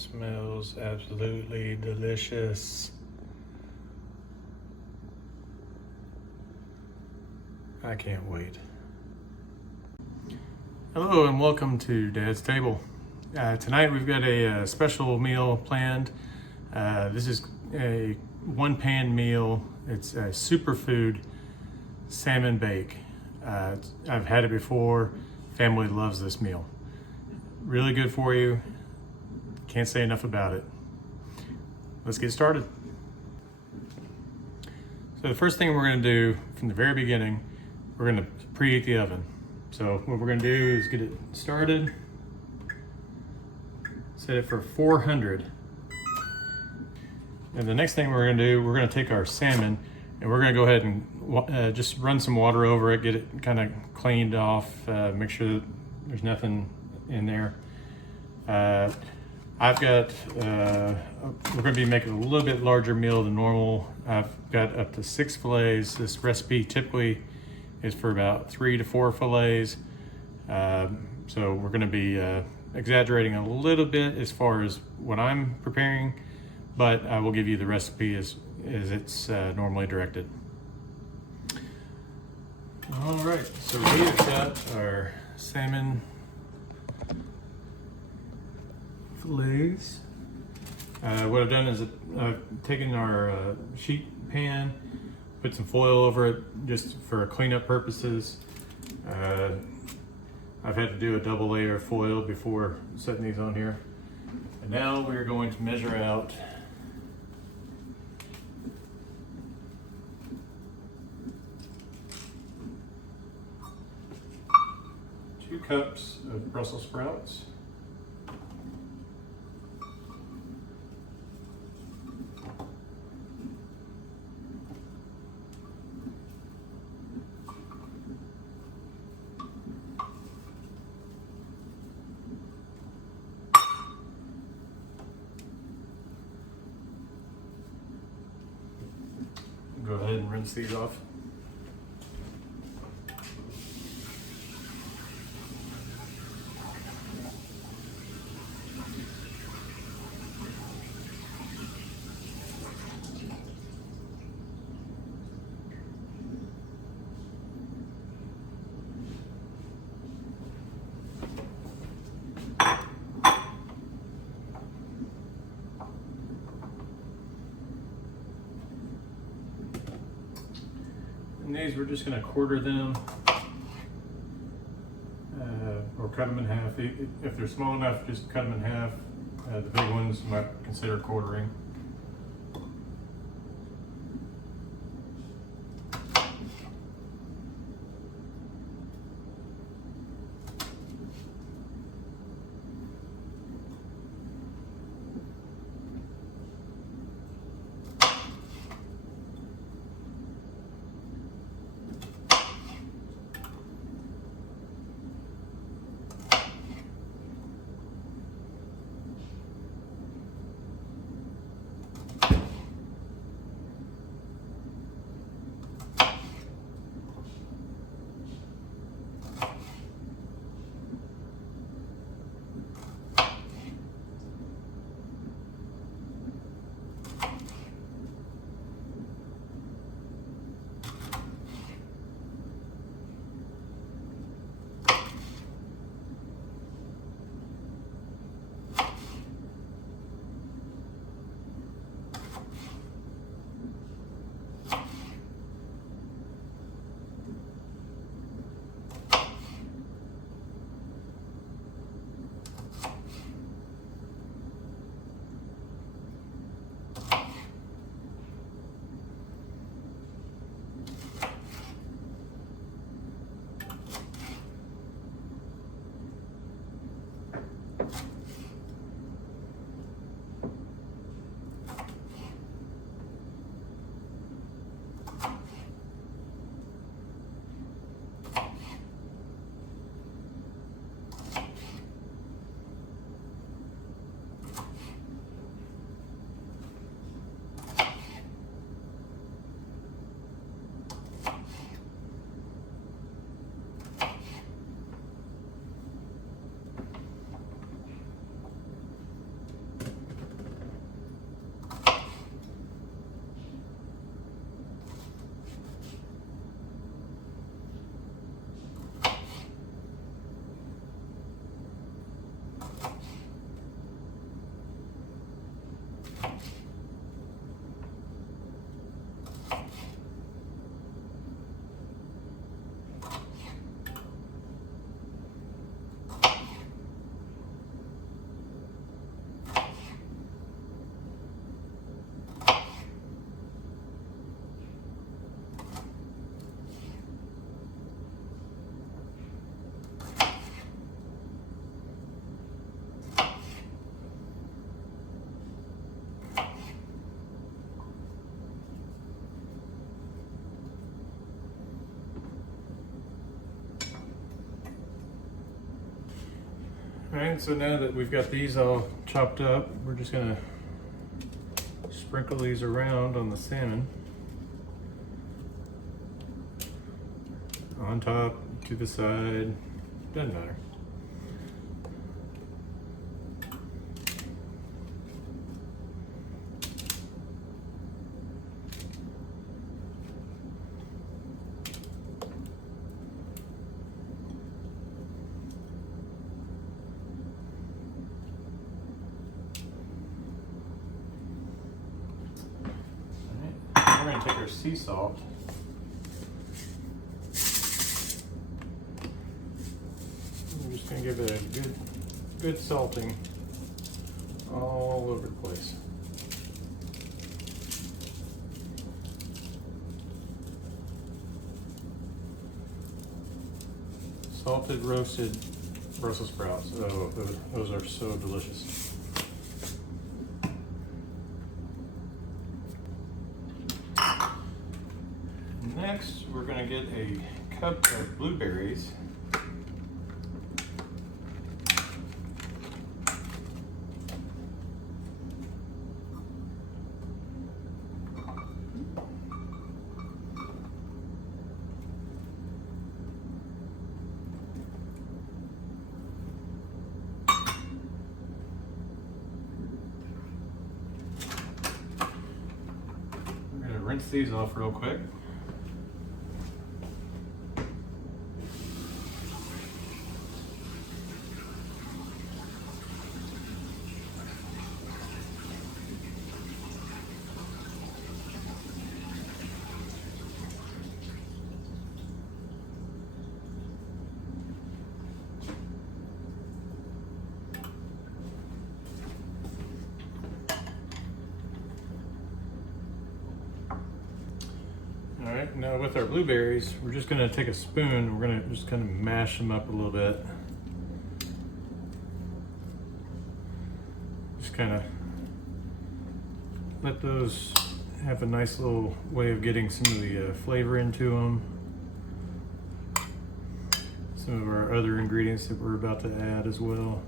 Smells absolutely delicious. I can't wait. Hello and welcome to Dad's Table. Tonight we've got a special meal planned. This is a one-pan meal. It's a superfood salmon bake. I've had it before. Family loves this meal. Really good for you. Can't say enough about it. Let's get started. So the first thing we're going to do from the very beginning, we're going to preheat the oven. So what we're going to do is get it started. Set it for 400. And the next thing we're going to do, we're going to take our salmon and we're going to go ahead and just run some water over it, get it kind of cleaned off, make sure that there's nothing in there. We're going to be making a little bit larger meal than normal. I've got up to 6 fillets. This recipe typically is for about 3 to 4 fillets. So we're going to be exaggerating a little bit as far as what I'm preparing, but I will give you the recipe as it's normally directed. All right, so we've got our salmon fillets. What I've done is I've taken our sheet pan, put some foil over it just for cleanup purposes. I've had to do a double layer of foil before setting these on here. And now we're going to measure out 2 cups of Brussels sprouts. Go ahead and rinse these off. And these, we're just going to quarter them or cut them in half. If they're small enough, just cut them in half. The big ones you might consider quartering. Alright, so now that we've got these all chopped up, we're just gonna sprinkle these around on the salmon. On top, to the side, doesn't matter. We're going to take our sea salt. We're just going to give it a good salting all over the place. Salted roasted Brussels sprouts. Oh, those are so delicious. Next, we're going to get a cup of blueberries. We're going to rinse these off real quick. All right, now with our blueberries, we're just gonna take a spoon, we're gonna just kind of mash them up a little bit. Just kind of let those have a nice little way of getting some of the flavor into them. Some of our other ingredients that we're about to add as well.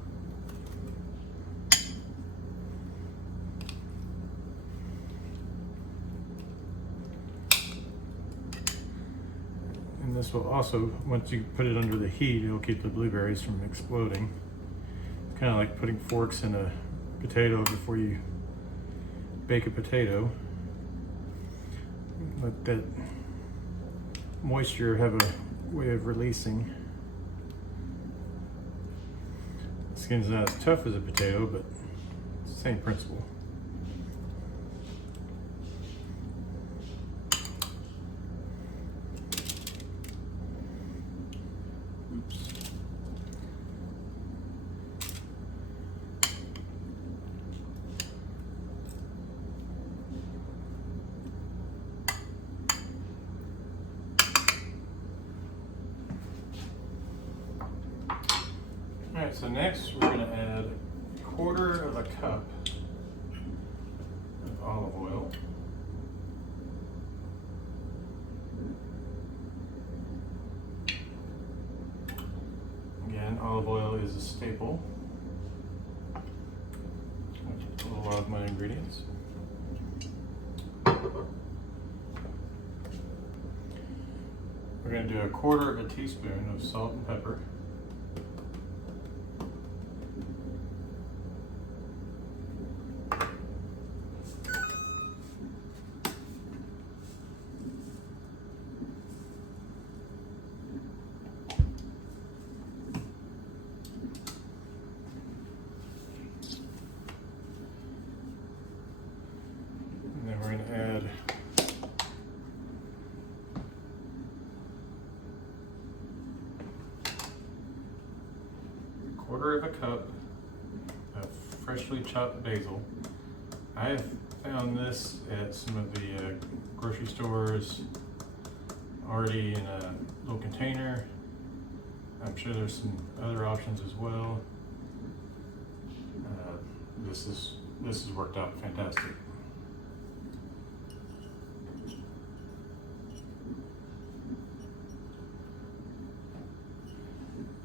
And this will also, once you put it under the heat, it'll keep the blueberries from exploding. It's kind of like putting forks in a potato before you bake a potato. Let that moisture have a way of releasing. The skin's not as tough as a potato, but it's the same principle. Alright, so next we're going to add 1/4 cup of olive oil. Again, olive oil is a staple. A lot of my ingredients. We're going to do 1/4 teaspoon of salt and pepper. And then we're going to add a 1/4 cup of freshly chopped basil. I have found this at some of the grocery stores already in a little container. I'm sure there's some other options as well. This has worked out fantastic.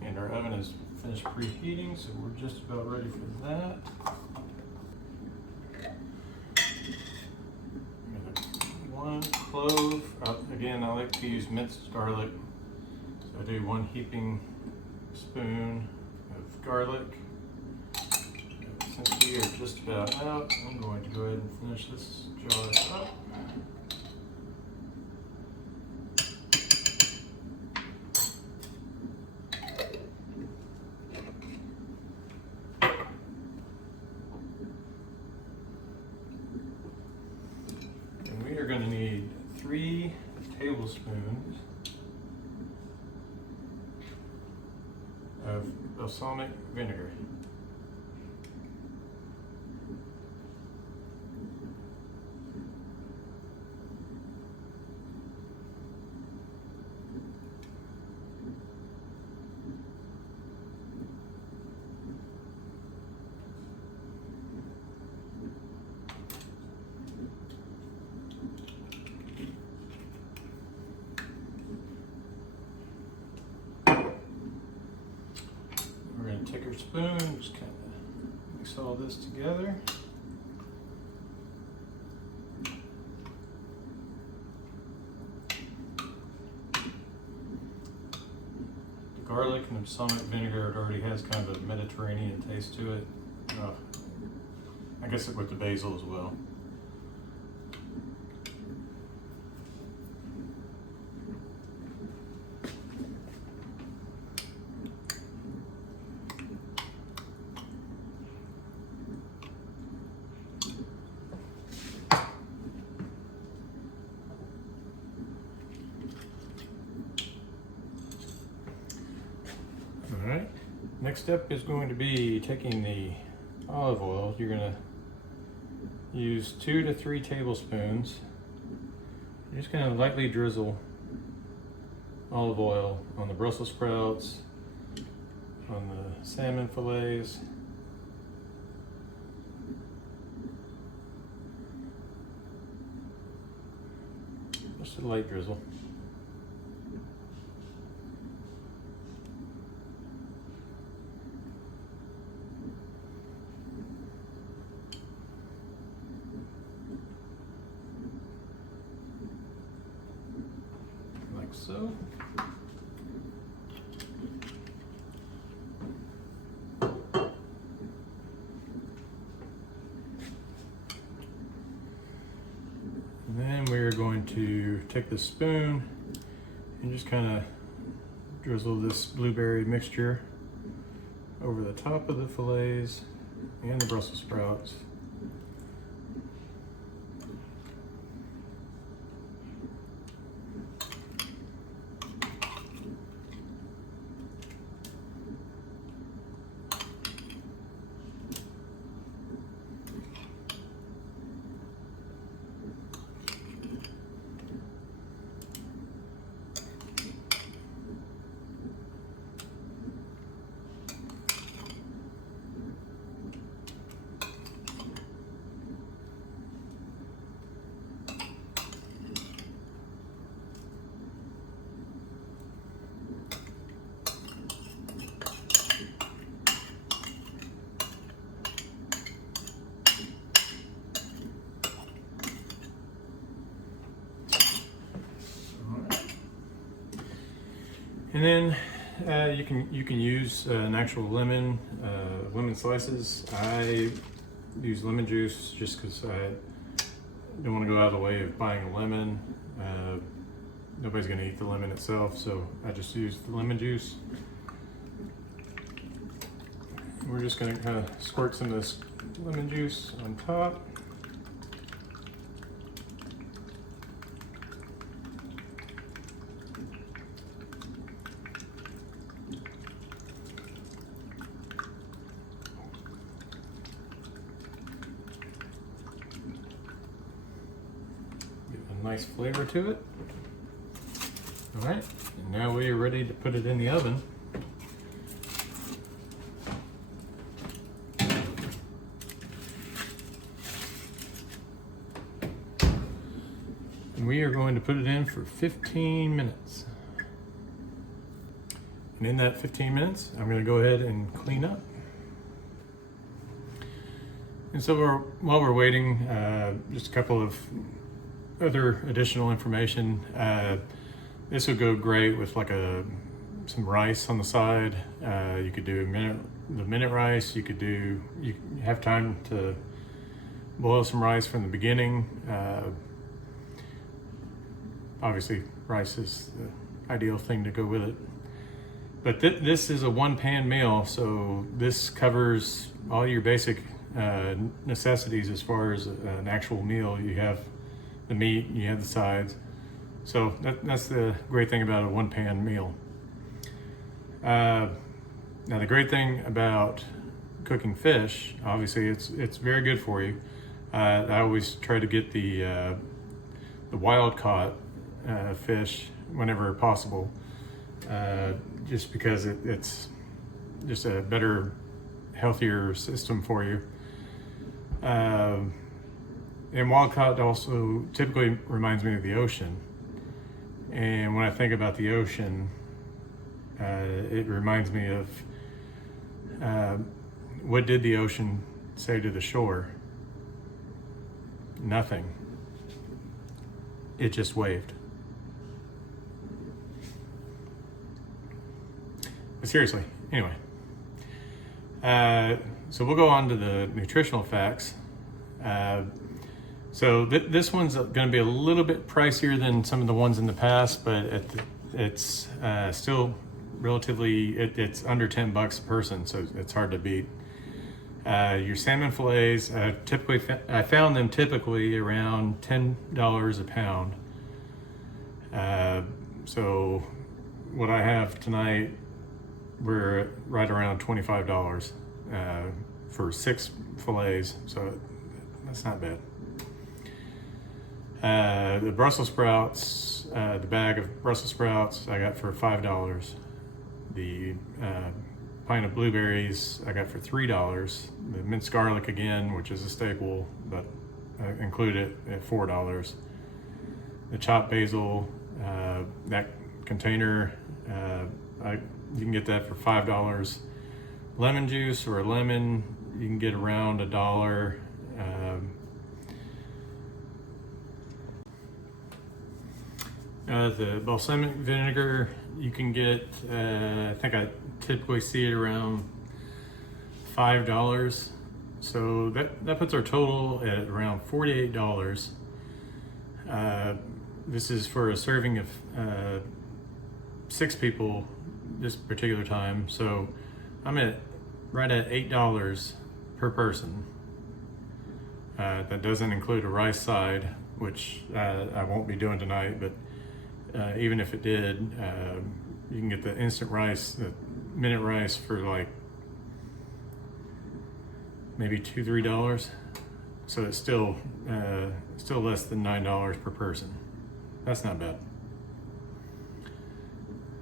And our oven is finished finished preheating, so we're just about ready for that. One clove. Again, I like to use minced garlic. So I do 1 heaping spoon of garlic. Since we are just about out, I'm going to go ahead and finish this jar up. And we are going to need 3 tablespoons of balsamic vinegar. Take our spoon, just kind of mix all this together. The garlic and the balsamic vinegar, it already has kind of a Mediterranean taste to it. I guess with the basil as well. Alright, next step is going to be taking the olive oil. You're going to use 2 to 3 tablespoons. You're just going to lightly drizzle olive oil on the Brussels sprouts, on the salmon fillets, just a light drizzle. So. And then we're going to take the spoon and just kind of drizzle this blueberry mixture over the top of the fillets and the Brussels sprouts. And then you can use an actual lemon, lemon slices. I use lemon juice just because I don't want to go out of the way of buying a lemon. Nobody's going to eat the lemon itself, so I just use the lemon juice. We're just going to kind of squirt some of this lemon juice on top. Nice flavor to it. All right, and now we are ready to put it in the oven. And we are going to put it in for 15 minutes. And in that 15 minutes, I'm gonna go ahead and clean up. And so while we're waiting, just a couple of other additional information. This would go great with like some rice on the side. You could do the minute rice. You have time to boil some rice from the beginning. Obviously, rice is the ideal thing to go with it. But this is a one-pan meal, so this covers all your basic necessities as far as an actual meal. You have the meat, you have the sides. So that's the great thing about a one-pan meal. Now the great thing about cooking fish, obviously it's very good for you. I always try to get the wild-caught fish whenever possible, just because it's just a better, healthier system for you. And wild caught also typically reminds me of the ocean. And when I think about the ocean, it reminds me of what did the ocean say to the shore? Nothing. It just waved. But seriously, anyway. So we'll go on to the nutritional facts. So this one's going to be a little bit pricier than some of the ones in the past, but it's still relatively, it's under 10 bucks a person, so it's hard to beat. Your salmon fillets, I found them typically around $10 a pound. So what I have tonight, we're right around $25 for 6 fillets, so that's not bad. The Brussels sprouts, the bag of Brussels sprouts I got for $5. The pint of blueberries I got for $3. The minced garlic again, which is a staple, but I include it at $4. The chopped basil, that container, you can get that for $5. Lemon juice or a lemon, you can get around $1. The balsamic vinegar, you can get, I think I typically see it around $5. So that puts our total at around $48. This is for a serving of 6 people this particular time. So I'm right at $8 per person. That doesn't include a rice side, which I won't be doing tonight, but even if it did, you can get the instant rice, the minute rice for like maybe $2-3. So it's still less than $9 per person. That's not bad.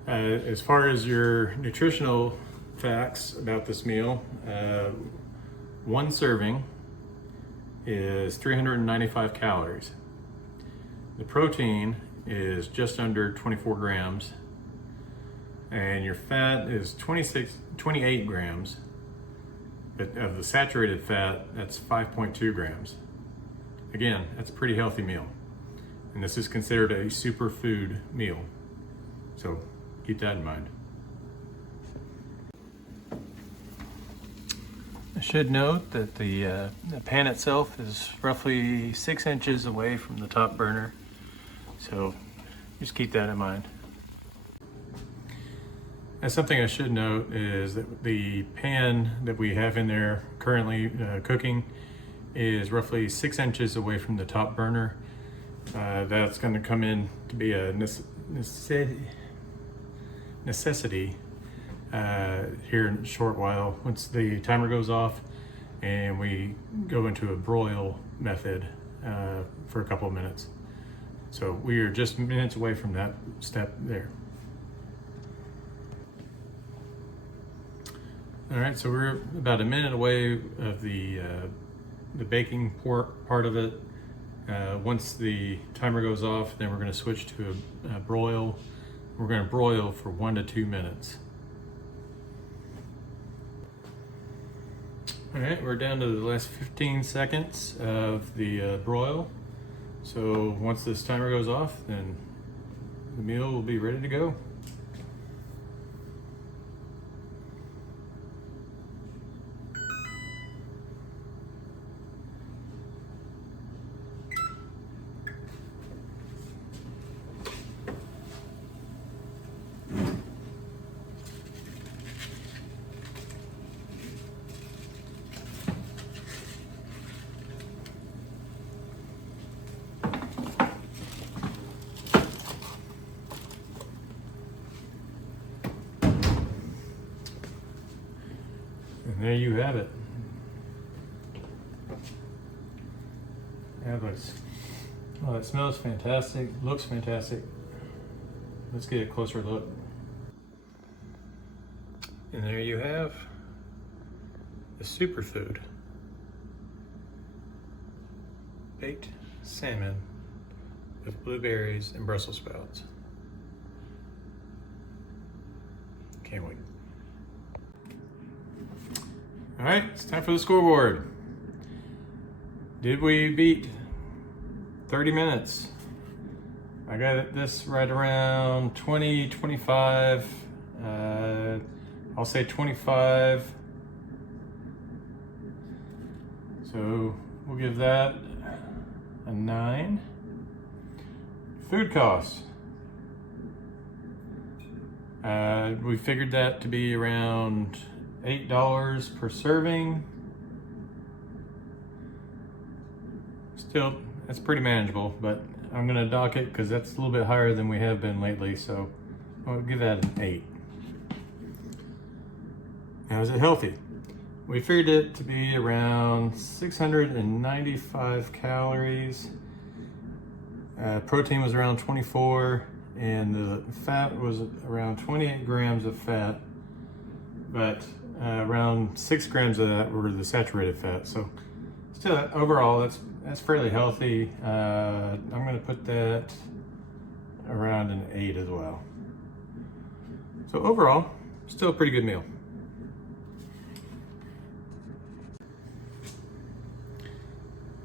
As far as your nutritional facts about this meal, one serving is 395 calories. The protein is just under 24 grams, and your fat is 28 grams, but of the saturated fat, that's 5.2 grams. Again, that's a pretty healthy meal, and this is considered a superfood meal, so keep that in mind. I should note that the pan itself is roughly 6 inches away from the top burner, so just keep that in mind. And something I should note is that the pan that we have in there currently cooking is roughly 6 inches away from the top burner. That's going to come in to be a necessity here in a short while once the timer goes off and we go into a broil method for a couple of minutes. So we are just minutes away from that step there. All right, so we're about a minute away of the baking part of it. Once the timer goes off, then we're going to switch to a broil. We're going to broil for 1 to 2 minutes. All right, we're down to the last 15 seconds of the broil. So once this timer goes off, then the meal will be ready to go. And there you have it. Oh, it smells fantastic, looks fantastic. Let's get a closer look. And there you have the superfood. Baked salmon with blueberries and Brussels sprouts. Can't wait. All right, it's time for the scoreboard. Did we beat 30 minutes? I got this right around 20, 25. I'll say 25. So we'll give that a 9. Food costs. We figured that to be around $8 per serving. Still, that's pretty manageable, but I'm gonna dock it because that's a little bit higher than we have been lately, so I'll give that an 8. Now, is it healthy? We figured it to be around 695 calories. Protein was around 24, and the fat was around 28 grams of fat, but around 6 grams of that were the saturated fat. So still, overall, that's fairly healthy. I'm gonna put that around an 8 as well. So overall, still a pretty good meal.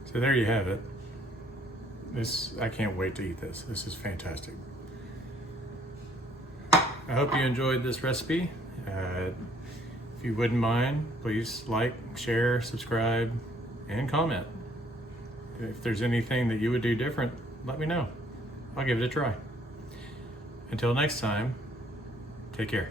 So there you have it. I can't wait to eat this. This is fantastic. I hope you enjoyed this recipe. If you wouldn't mind, please like, share, subscribe, and comment. If there's anything that you would do different, let me know. I'll give it a try. Until next time, take care.